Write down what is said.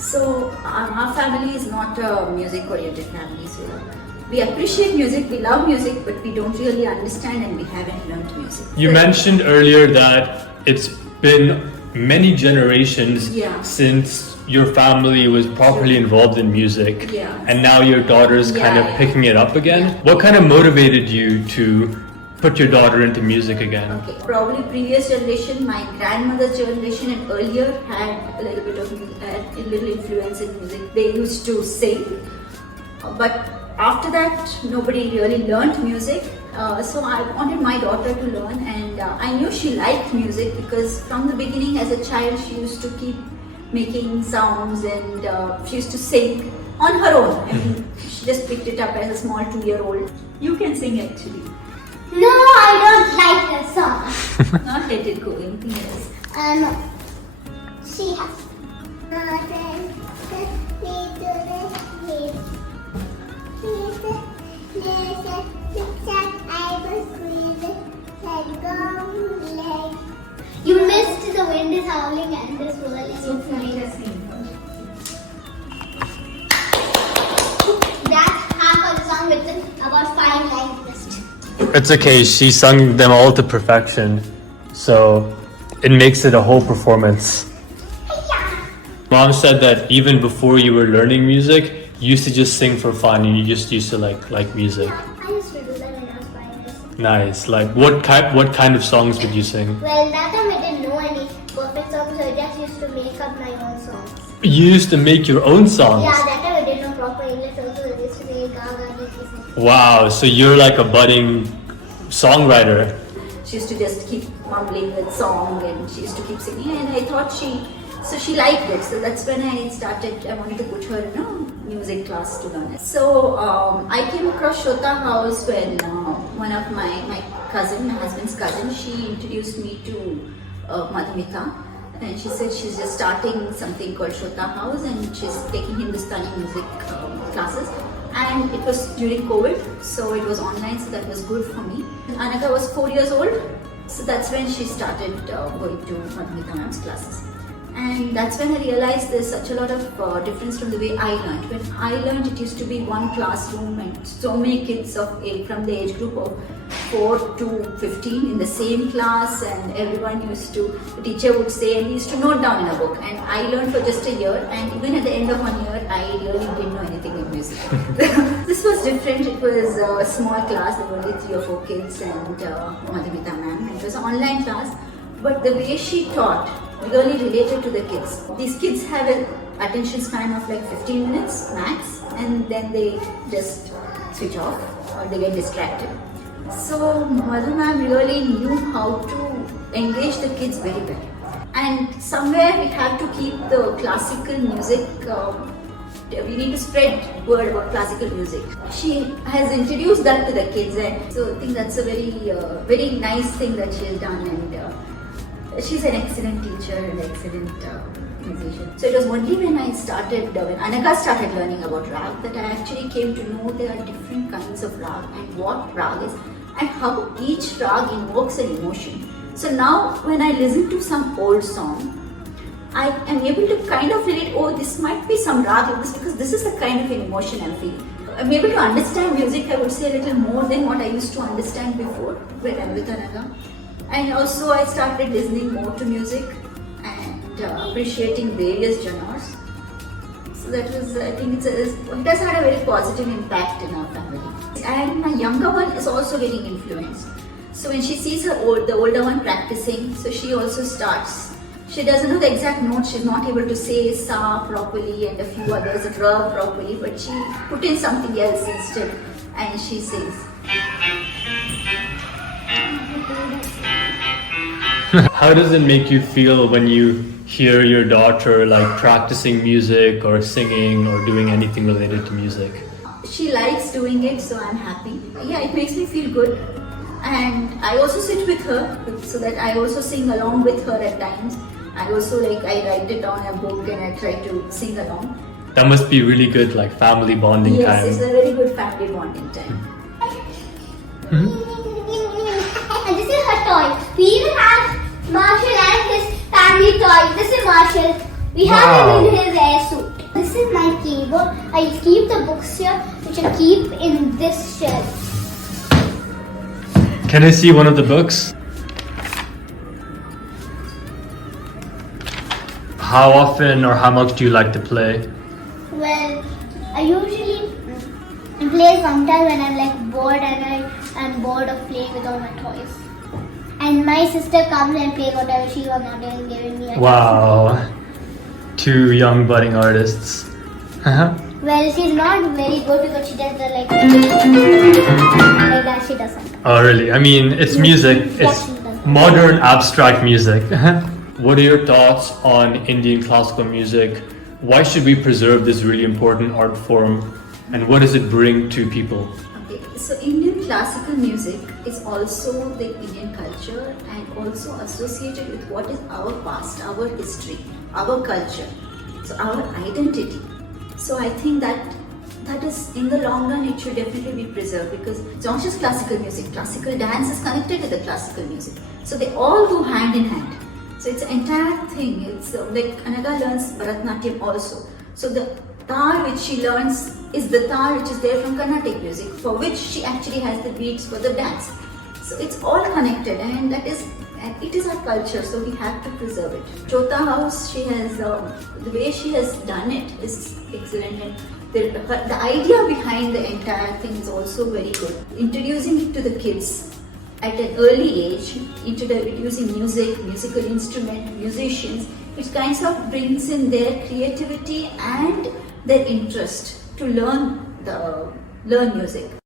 So our family is not a music-oriented family. So we appreciate music, we love music, but we don't really understand and we haven't learned music. You mentioned earlier that it's been many generations since your family was properly involved in music, and now your daughter's kind of picking it up again. What kind of motivated you to put your daughter into music again? Okay, probably previous generation, my grandmother's generation and earlier had a little bit of a little influence in music. They used to sing, but after that nobody really learned music. So I wanted my daughter to learn, and I knew she liked music because from the beginning as a child she used to keep making sounds, and she used to sing on her own. I mean, she just picked it up as a small 2-year-old. You can sing actually. No, I don't like the song. Not Let It Go, anything else. She has. You missed The Wind is Howling and This World is Moving. That's half of the song written about 5 lines just. It's okay, she sung them all to perfection, so it makes it a whole performance. Yeah. Mom said that even before you were learning music, you used to just sing for fun and you just used to like music. Yeah, I used to do that when I was 5 years old. Nice. Like what kind of songs would you sing? Well, that time I didn't know any perfect songs, so I just used to make up my own songs. You used to make your own songs? Yeah, that time I didn't know proper English also, I used to make gaga. Wow, so you're like a budding songwriter. She used to just keep mumbling that song and she used to keep singing, and I thought she liked it. So that's when I wanted to put her in a music class to learn it. So I came across ShrotaHouse when one of my cousin, my husband's cousin, she introduced me to Madhumita, and she said she's just starting something called ShrotaHouse and she's taking Hindustani music classes. And it was during COVID, so it was online, so that was good for me. And Anaka was 4 years old, so that's when she started going to Madhumita ma'am's classes. And that's when I realized there's such a lot of difference from the way I learned. When I learned, it used to be one classroom and so many kids from the age group of 4 to 15 in the same class, and everyone the teacher would say, and we used to note down in a book. And I learned for just a year, and even at the end of 1 year, I really didn't know anything in music. This was different. It was a small class, there were only 3 or 4 kids and Madhumita ma'am. It was an online class, but the way she taught really related to the kids. These kids have an attention span of like 15 minutes max, and then they just switch off or they get distracted. So Madhu ma'am really knew how to engage the kids very well. And somewhere we have to keep the classical music, we need to spread word about classical music. She has introduced that to the kids, and so I think that's a very nice thing that she has done. And she's an excellent teacher and excellent musician. So it was only when when Anaka started learning about rag, that I actually came to know there are different kinds of rag and what rag is and how each rag invokes an emotion. So now when I listen to some old song, I am able to kind of relate, oh, this might be some rag like this because this is the kind of an emotion I'm feeling. I'm able to understand music, I would say, a little more than what I used to understand before when I'm with Anaka. And also I started listening more to music and appreciating various genres. So that was, I think it has had a very positive impact in our family. And my younger one is also getting influenced. So when she sees the older one practicing, so she also starts. She doesn't know the exact notes, she's not able to say sa properly and a few others, ra properly, but she put in something else instead and she sings. How does it make you feel when you hear your daughter like practicing music or singing or doing anything related to music? She likes doing it, so I'm happy. Yeah, it makes me feel good. And I also sit with her so that I also sing along with her at times. I also I write it down in a book and I try to sing along. That must be really good, like family bonding time. Yes, it's a very good family bonding time. And this is her toy. We even have Marshall and his family toy. This is Marshall. We have him in his air suit. This is my keyboard. I keep the books here, which I keep in this shelf. Can I see one of the books? How often or how much do you like to play? Well, I usually play sometimes when I'm like bored and I'm bored of playing with all my toys. And my sister comes and plays whatever she was not doing, giving me a Wow. 2 young budding artists. Well, she's not very good because she does the like that. She doesn't. Oh, really? I mean, it's music. It's modern abstract music. What are your thoughts on Indian classical music? Why should we preserve this really important art form? And what does it bring to people? Okay, so Indian classical music is also the Indian culture and also associated with what is our past, our history, our culture, so our identity. So I think that is in the long run it should definitely be preserved, because it's not just classical music. Classical dance is connected to the classical music. So they all go hand in hand. So it's an entire thing. It's like Anaga learns Bharatanatyam also. So the tar which she learns is the tar which is there from Carnatic music, for which she actually has the beats for the dance. So it's all connected, and it is our culture, so we have to preserve it. ShrotaHouse, she has the way she has done it is excellent, and the idea behind the entire thing is also very good. Introducing it to the kids at an early age, introducing music, musical instrument, musicians, it kinds of brings in their creativity and their interest to learn music.